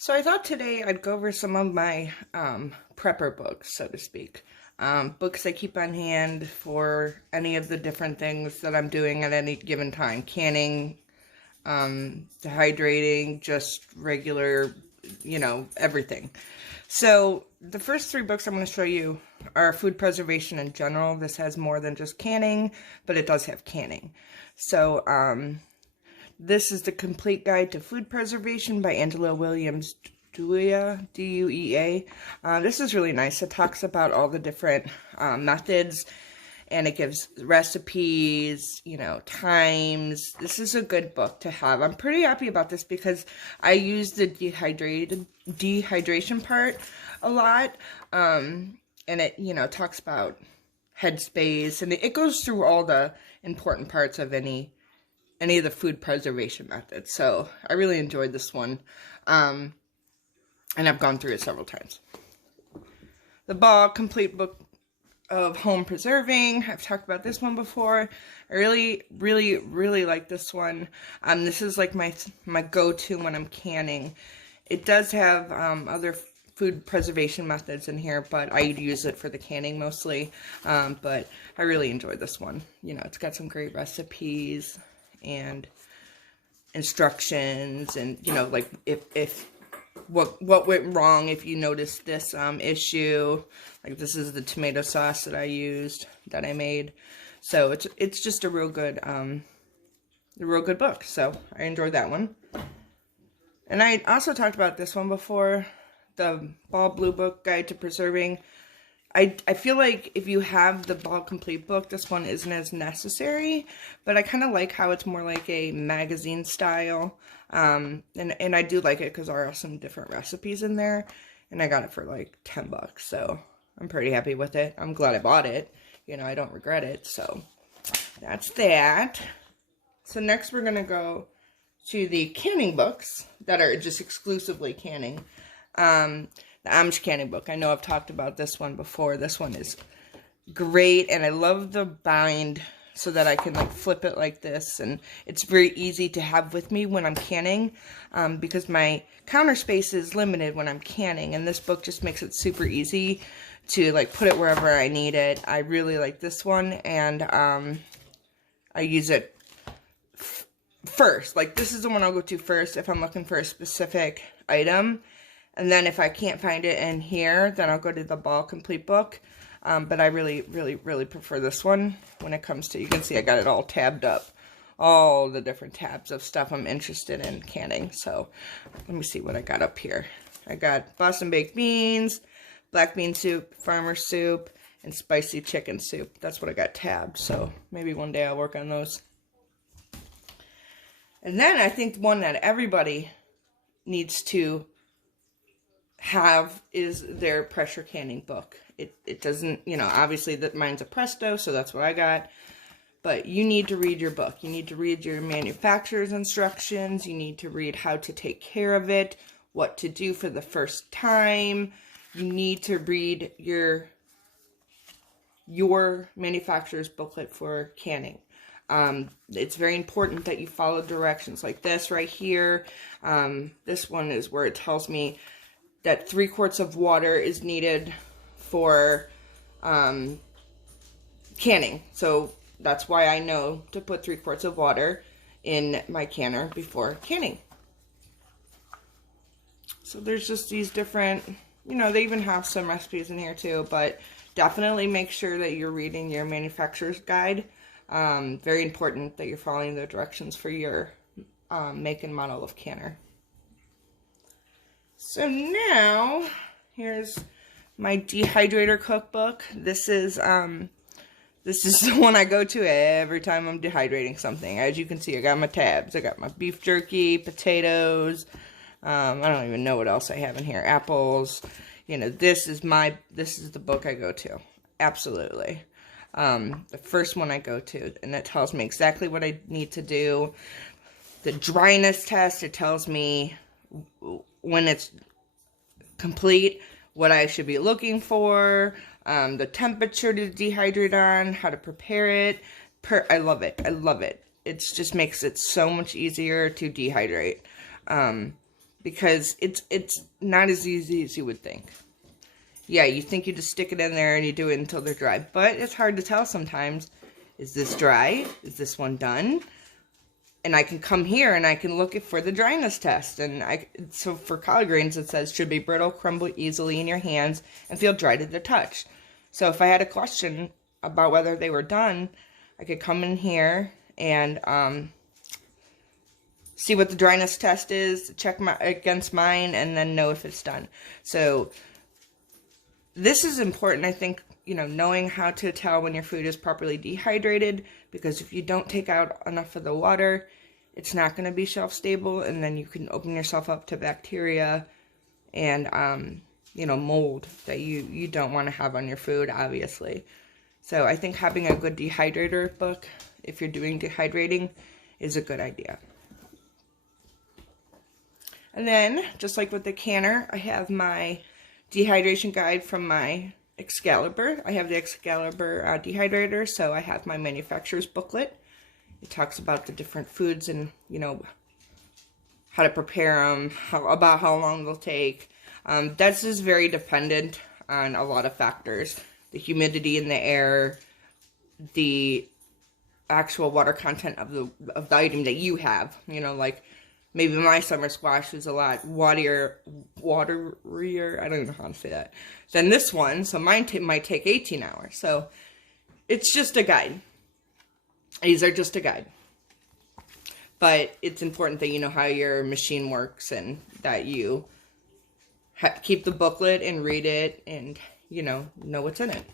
So I thought today I'd go over some of my prepper books, so to speak. Books I keep on hand for any of the different things that I'm doing at any given time. Canning, dehydrating, just regular, everything. So the first three books I'm going to show you are food preservation in general. This has more than just canning, but it does have canning. So, this is the Complete Guide to Food Preservation by Angela Williams Duea, D-U-E-A. This is really nice. It talks about all the different methods, and it gives recipes, times. This is a good book to have. I'm pretty happy about this because I use the dehydration part a lot, and it, talks about headspace, and it goes through all the important parts of any of the food preservation methods. So I really enjoyed this one. And I've gone through it several times. The Ball Complete Book of Home Preserving. I've talked about this one before. I really, really, really like this one. This is like my go-to when I'm canning. It does have other food preservation methods in here, but I use it for the canning mostly. But I really enjoyed this one. It's got some great recipes and instructions, and like if what went wrong if you noticed this issue. Like, this is the tomato sauce that I made. So it's just a real good book. So I enjoyed that one. And I also talked about this one before, the Ball Blue Book Guide to Preserving. I feel like if you have the Ball Complete book, this one isn't as necessary, but I kind of like how it's more like a magazine style, and I do like it because there are some different recipes in there, and I got it for like $10, so I'm pretty happy with it. I'm glad I bought it. I don't regret it, so that's that. So next we're going to go to the canning books that are just exclusively canning. The Amish canning book. I know I've talked about this one before. This one is great, and I love the bind so that I can like flip it like this, and it's very easy to have with me when I'm canning, because my counter space is limited when I'm canning, and this book just makes it super easy to like put it wherever I need it. I really like this one, and I use it first. Like, this is the one I'll go to first if I'm looking for a specific item. And then if I can't find it in here, then I'll go to the Ball Complete book. But I really, really, really prefer this one when it comes to, you can see I got it all tabbed up. All the different tabs of stuff I'm interested in canning. So let me see what I got up here. I got Boston baked beans, black bean soup, farmer soup, and spicy chicken soup. That's what I got tabbed. So maybe one day I'll work on those. And then I think one that everybody needs to have is their pressure canning book. It doesn't, obviously that mine's a Presto, so that's what I got. But you need to read your book. You need to read your manufacturer's instructions. You need to read how to take care of it, what to do for the first time. You need to read your manufacturer's booklet for canning. It's very important that you follow directions like this right here. This one is where it tells me that 3 quarts of water is needed for canning. So that's why I know to put 3 quarts of water in my canner before canning. So there's just these different, they even have some recipes in here too, but definitely make sure that you're reading your manufacturer's guide. Very important that you're following the directions for your make and model of canner. So now, here's my dehydrator cookbook. This is the one I go to every time I'm dehydrating something. As you can see, I got my tabs. I got my beef jerky, potatoes. I don't even know what else I have in here. Apples. This is the book I go to. Absolutely. The first one I go to, and it tells me exactly what I need to do. The dryness test, it tells me when it's complete, what I should be looking for, the temperature to dehydrate on, how to prepare it. I love it. I love it. It just makes it so much easier to dehydrate. because it's not as easy as you would think. Yeah, you think you just stick it in there and you do it until they're dry, but it's hard to tell sometimes. Is this dry? Is this one done? And I can come here and I can look for the dryness test. And so for collard greens, it says should be brittle, crumble easily in your hands, and feel dry to the touch. So if I had a question about whether they were done, I could come in here and see what the dryness test is, check against mine, and then know if it's done. So this is important, I think, knowing how to tell when your food is properly dehydrated, because if you don't take out enough of the water, it's not going to be shelf stable, and then you can open yourself up to bacteria and, mold that you don't want to have on your food, obviously. So I think having a good dehydrator book, if you're doing dehydrating, is a good idea. And then, just like with the canner, I have my dehydration guide from my Excalibur. I have the Excalibur dehydrator, so I have my manufacturer's booklet. It talks about the different foods and, how to prepare them, about how long they'll take. That's just very dependent on a lot of factors. The humidity in the air, the actual water content of the item that you have. Like maybe my summer squash is a lot waterier, I don't even know how to say that, than this one. So mine might take 18 hours. So it's just a guide. These are just a guide. But it's important that you know how your machine works and that you keep the booklet and read it and, know what's in it.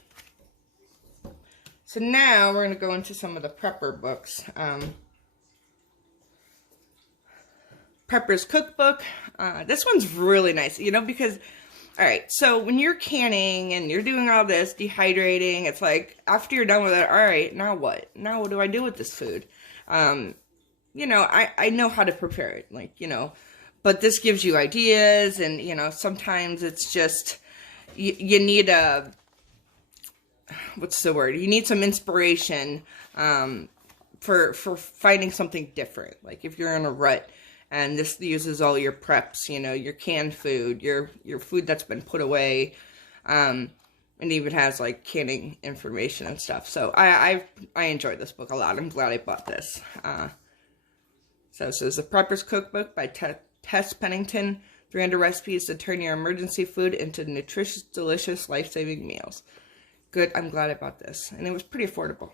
So now we're going to go into some of the prepper books. Prepper's Cookbook. This one's really nice, because, all right, so when you're canning and you're doing all this, dehydrating, it's like, after you're done with it, all right, now what? Now what do I do with this food? I know how to prepare it, but this gives you ideas, and, sometimes it's just, you need what's the word? You need some inspiration, for finding something different. Like if you're in a rut, and this uses all your preps, your canned food, your food that's been put away, and even has like canning information and stuff. So I enjoyed this book a lot. I'm glad I bought this. So this is the Prepper's Cookbook by Tess Pennington. 300 recipes to turn your emergency food into nutritious, delicious, life-saving meals. Good. I'm glad I bought this, and it was pretty affordable.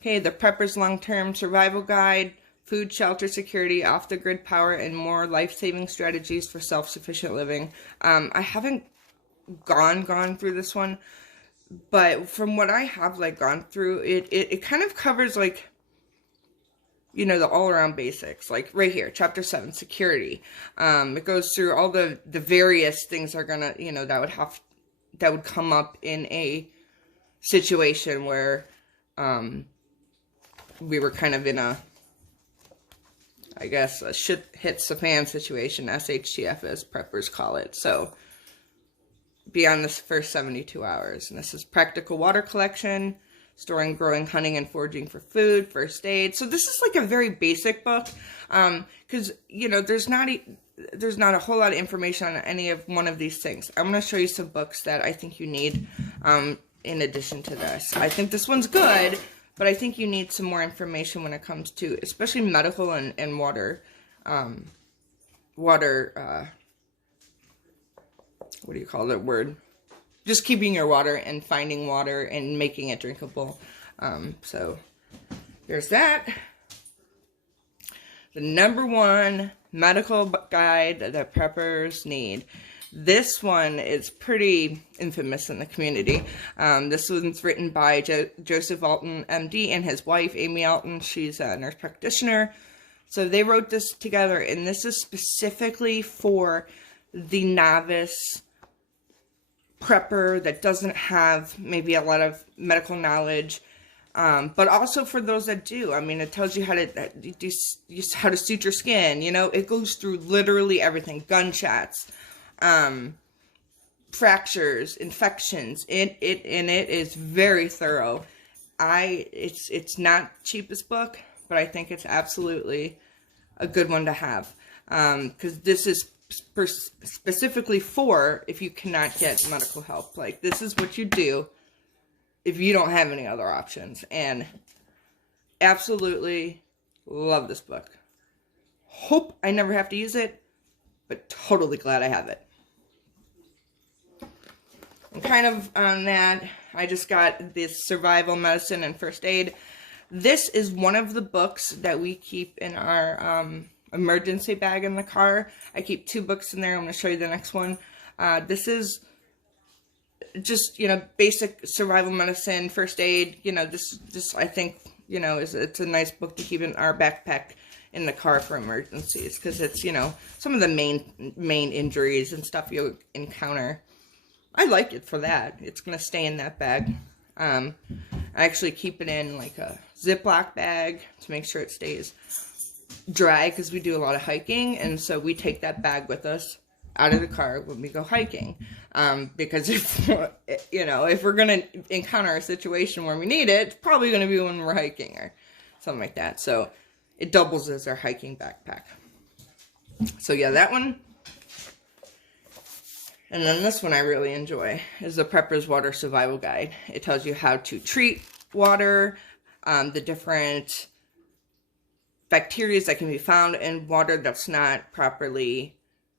Okay, the Prepper's Long-Term Survival Guide, Food, Shelter, Security, Off-the-Grid Power, and More Life-Saving Strategies for Self-Sufficient Living. I haven't gone through this one, but from what I have, gone through, it kind of covers, the all-around basics. Like, right here, Chapter 7, Security. It goes through all the various things that are gonna, that would come up in a situation where, we were kind of in a shit hits the fan situation, SHTF as preppers call it. So, beyond this first 72 hours. And this is practical water collection, storing, growing, hunting, and foraging for food, first aid. So this is a very basic book, because, there's not a whole lot of information on any of one of these things. I'm going to show you some books that I think you need, in addition to this. I think this one's good, but I think you need some more information when it comes to, especially medical and water, what do you call that word? Just keeping your water and finding water and making it drinkable. So there's that. The #1 medical guide that preppers need. This one is pretty infamous in the community. This one's written by Joseph Alton, MD, and his wife, Amy Alton. She's a nurse practitioner. So they wrote this together, and this is specifically for the novice prepper that doesn't have maybe a lot of medical knowledge, but also for those that do. I mean, it tells you how to suit your skin. It goes through literally everything. Gunshots, fractures, infections. It is very thorough. It's not cheapest book, but I think it's absolutely a good one to have. Because this is specifically for if you cannot get medical help. Like, this is what you do if you don't have any other options. And absolutely love this book. Hope I never have to use it, but totally glad I have it. And kind of on that, I just got this Survival Medicine and First Aid. This is one of the books that we keep in our emergency bag in the car. I keep 2 books in there. I'm going to show you the next one. This is just, you know, basic survival medicine, first aid. You know, this I think, you know, it's a nice book to keep in our backpack in the car for emergencies, because it's, you know, some of the main injuries and stuff you'll encounter. I like it for that. It's going to stay in that bag. I actually keep it in like a Ziploc bag to make sure it stays dry, because we do a lot of hiking, and so we take that bag with us out of the car when we go hiking. Because if, you know, if we're going to encounter a situation where we need it, it's probably going to be when we're hiking or something like that. So it doubles as our hiking backpack. So yeah, that one. And then this one I really enjoy is the Prepper's Water Survival Guide. It tells you how to treat water, the different bacteria that can be found in water that's not properly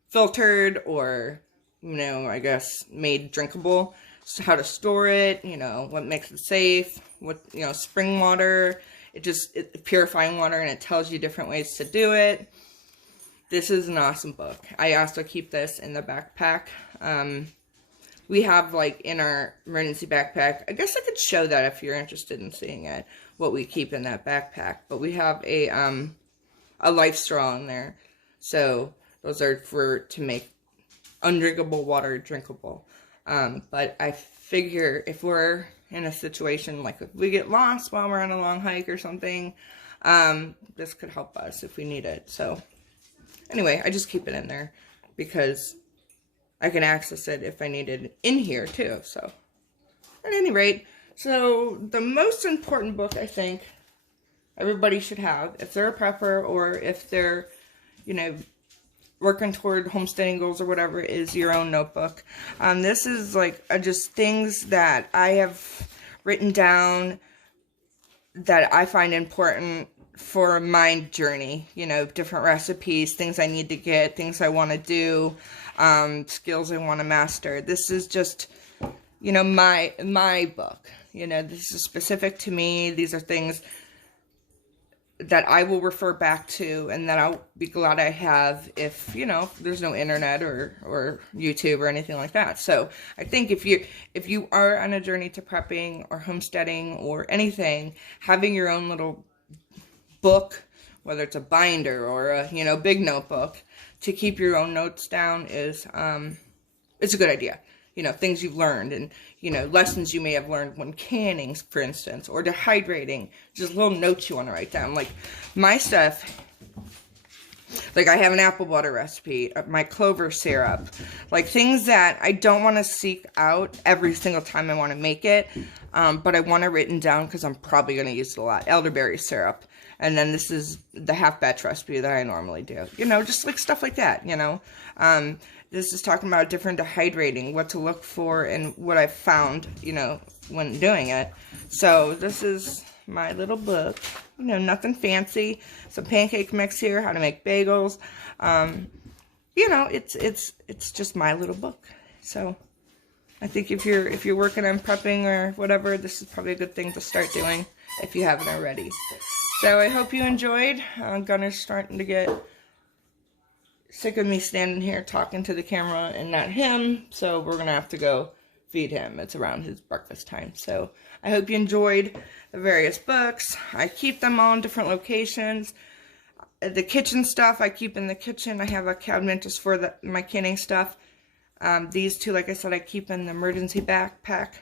filtered or, you know, I guess made drinkable. So how to store it, you know, what makes it safe, what, you know, spring water, it's purifying water, and it tells you different ways to do it. This is an awesome book. I also keep this in the backpack. We have, like, in our emergency backpack, I guess I could show that if you're interested in seeing it, what we keep in that backpack. But we have a life straw in there. So those are to make undrinkable water drinkable. But I figure if we're in a situation, like if we get lost while we're on a long hike or something, this could help us if we need it. So anyway, I just keep it in there because I can access it if I need it in here too. So at any rate, so the most important book I think everybody should have, if they're a prepper or if they're, you know, working toward homesteading goals or whatever, is your own notebook. This is like just things that I have written down that I find important for my journey, you know, different recipes, things I need to get, things I want to do, skills I want to master. This is just, you know, my book. You know, this is specific to me. These are things that I will refer back to and that I'll be glad I have if, you know, there's no internet or YouTube or anything like that. So I think if you are on a journey to prepping or homesteading or anything, having your own little book, whether it's a binder or a, you know, big notebook to keep your own notes down is, it's a good idea. You know, things you've learned and, you know, lessons you may have learned when canning, for instance, or dehydrating, just little notes you want to write down. Like my stuff, like I have an apple butter recipe, my clover syrup, like things that I don't want to seek out every single time I want to make it, but I want it written down because I'm probably going to use it a lot. Elderberry syrup. And then this is the half batch recipe that I normally do. You know, just like stuff like that, you know. This is talking about different dehydrating, what to look for, and what I've found, you know, when doing it. So this is my little book. You know, nothing fancy. Some pancake mix here, how to make bagels. You know, it's just my little book. So I think if you're working on prepping or whatever, this is probably a good thing to start doing if you haven't already. So I hope you enjoyed. Gunner's starting to get sick of me standing here talking to the camera and not him, so we're gonna have to go feed him. It's around his breakfast time. So I hope you enjoyed the various books. I keep them all in different locations. The kitchen stuff I keep in the kitchen. I have a cabinet just for my canning stuff. These two, like I said, I keep in the emergency backpack.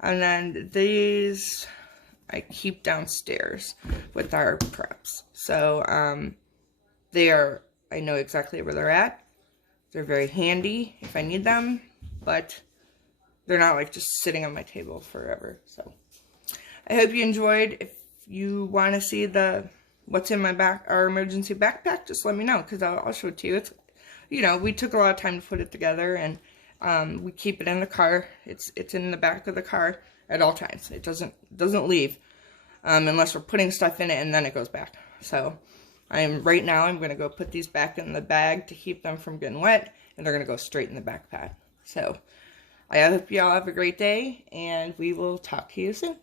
And then these I keep downstairs with our preps. So I know exactly where they're at. They're very handy if I need them, but they're not like just sitting on my table forever. So I hope you enjoyed. If you want to see the what's in my our emergency backpack, just let me know, because I'll show it to you. It's, you know, we took a lot of time to put it together, and we keep it in the car. It's in the back of the car at all times. It doesn't leave unless we're putting stuff in it, and then it goes back. So right now I'm going to go put these back in the bag to keep them from getting wet, and they're going to go straight in the backpack. So I hope you all have a great day, and we will talk to you soon.